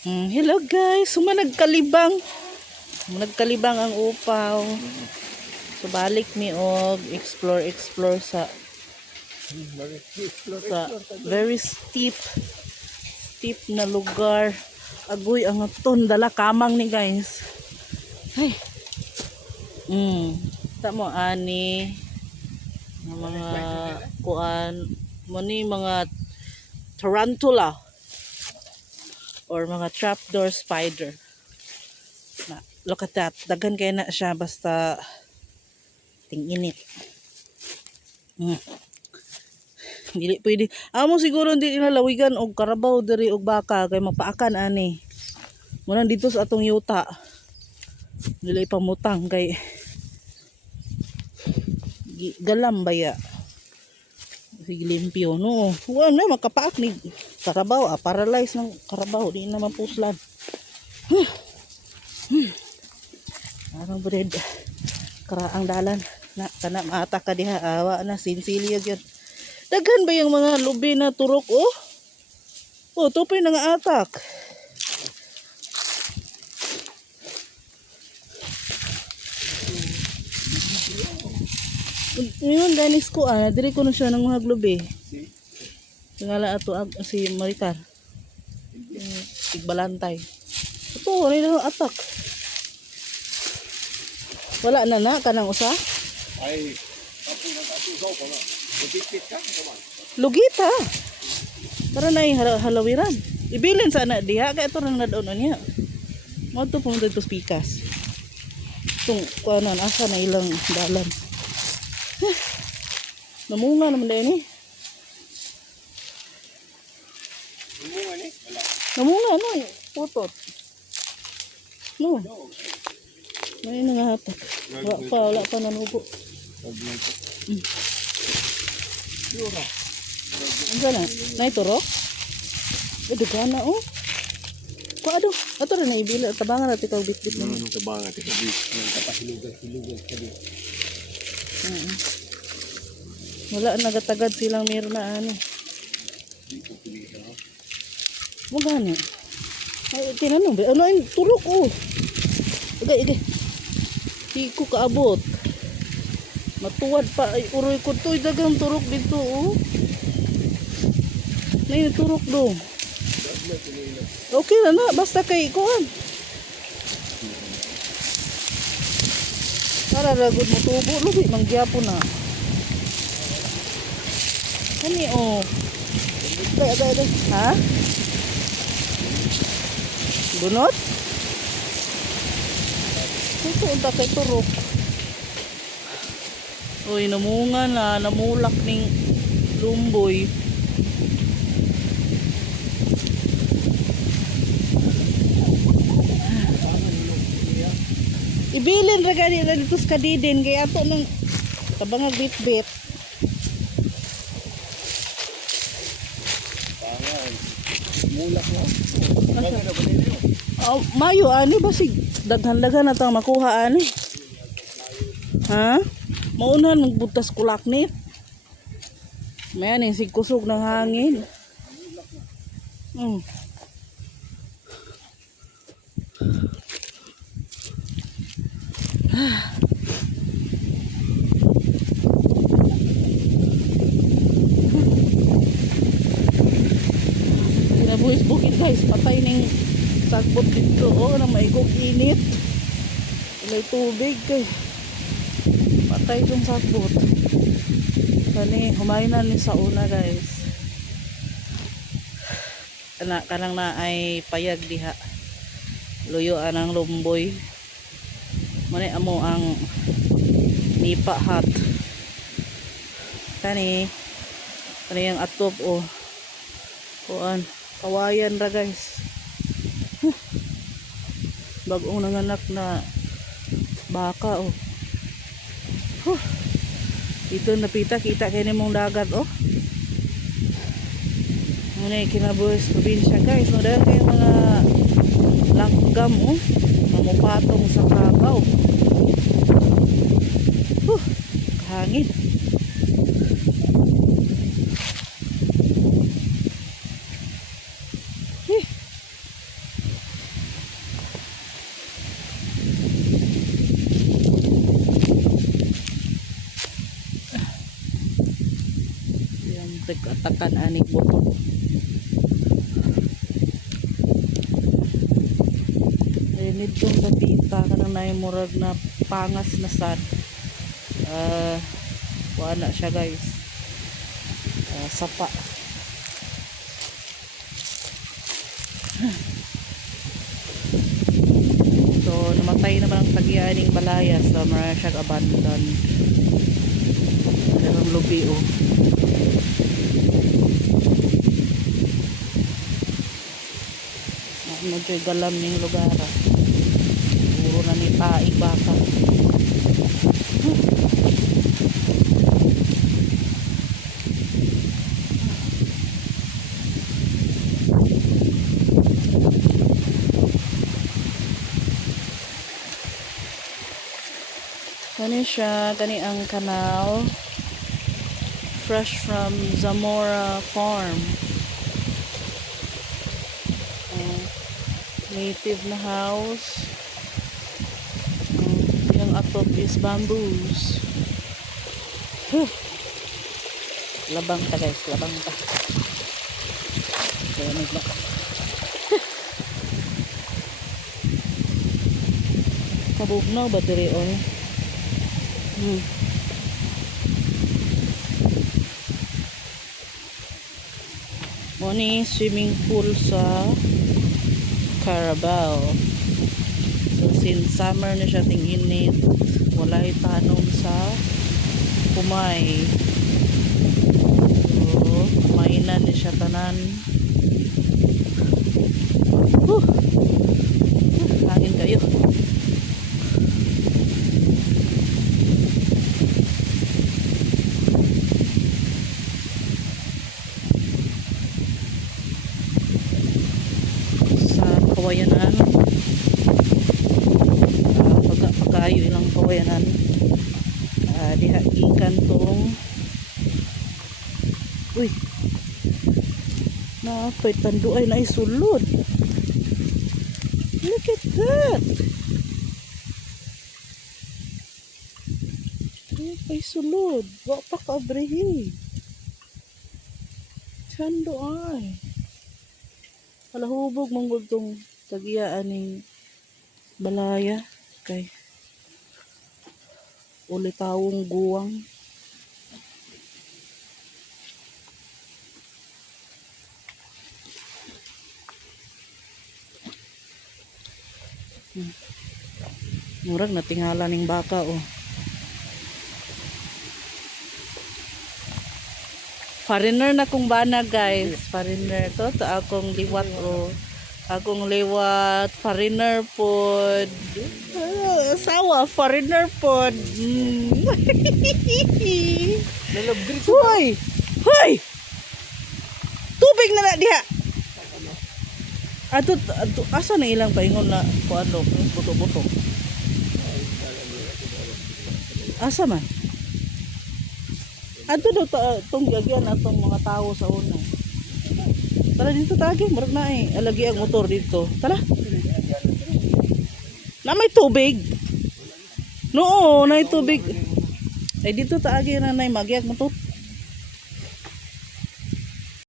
Hello guys, nagkalibang ang upaw. So balik mi og explore sa very steep na lugar. Agoy ang aton dala kamang ni guys. Ay. Tamo ani ng mga kuan mo ni mga tarantula or mga trapdoor spider. Look at that. Daghan kaya na siya basta ting-init. Dili pwede. Amo siguro hindi inalawigan og karabaw diri og baka kay mapaakan ani. Muna dito sa atong yuta. Dili pamutang kay galam baya. Sige limpyo no. Wala na makapaak ni karabaw, paralyze ng karabaw di naman puslan. Arang bread karaang dalan na kana maata ka diha awa na sinsilya gyud. Daghan ba yung mga lubi na turok tupoy na nga atak. Yun ganis ko diri ko na siya ng mga lubi. Ngala ato si Maricar. Igbalantay. Ito na atak. Wala na kanang usa? Ay, tapo na kasusaw pa na. Lugit ka naman. Lugita. Para na halawiran. Ibilin sana diha kay ito nang nadaon niya. Mo to pumunta dito pikas. Tung kuanan asa na ilang dalan. Namunga naman din eh. Namunga ni? Wala. Namunga no putot. No. May nangahatak. Wala pa nanubo. Ano na? Naituro? Dugana Kuado. Ato rin na ibila. Tabangan natin ikaw bit-bit mo. Tabangan natin ikaw bit-bit. Kapasilugan ka din. Wala nagatagad silang meron na ano. Magana. Ay, tinanong ba? Ano yung turok Igay. Di ko kaabot. Matuwad pa. Ay, uroy ko to. Dagang turok dito Nay, turok do. Okay na. Basta kay kuhan. Para ragod mo tubo. Lubi, manggiyapo na. Kani Agay. Ha? Bunot? Ito, unta kay turok. Uy, namunga na. Namulak ning lumboy. Ibilin ra gani na dito sa kadidin. Kaya ato nang tabangag bit-bit. Mulak mo. Mayo ani basig daghan-daghan na tang makuha ani. Ha? Maunan magbutas kulak ni. Mayan yung sigkusog ng hangin. Buhis bukid guys, patay ning sagbot dito na maigog init. Ilay tubig kay patay yung sagbot. Kani humaynan ni sa una guys. Kanang na ay payag diha. Luyo anang lumboy. Mani amo ang nipa hat. Kani yung atop kuan kawayan ra guys. Bagong nanganak na baka Ito napita kita kini mong dagat Muna kinabuhis probinsya guys. Dahil kayo mga langgam mamupatong sa kagaw. Kahangin. mag-atakan aning buto. Need kong kapita ka nang naimurag na pangas na sad. Wala siya guys. Sapa. So namatay naman ang tagyaning balaya, so mara siya abandon. Ang lubi oh. Medyo galam ning lugar. Puro na ni paig baka. Kani siya, kani ang kanal. Fresh from Zamora Farm. Native na house. Yung atop is bamboos. Labang ta guys, labang ta. Kaya nagba. Kabugnaw ba diri oy? Moni swimming pool sa Carabao. So since summer na siya ting init, walay tanom sa kumay. So mainan ni siya tanan. Hangin kayo. Kawayanan pagkaayo ilang kawayanan diha gikan tong uy napay tando ay naisulod. Look at that, napay sulod wa pa kaabrehi tando ay palahubog manggod tong tagiyaan ning balaya kay ulitawong guwang. Murag natingala ning baka oh. Foreigner na kong bana guys, foreigner to akong liwat o akong liwat foreigner pod. Asawa foreigner pod. Hoy, hoy, tubig na diha. Ato asa na ilang paingon na kuano buto-buto. Asa man? Ato daw tong gagyan atong mga tao sa una. Tara dito tagi, murag na alagi ang motor dito. Tara. Na may tubig. No, na may tubig. Ay dito taagi na nay magyag motor.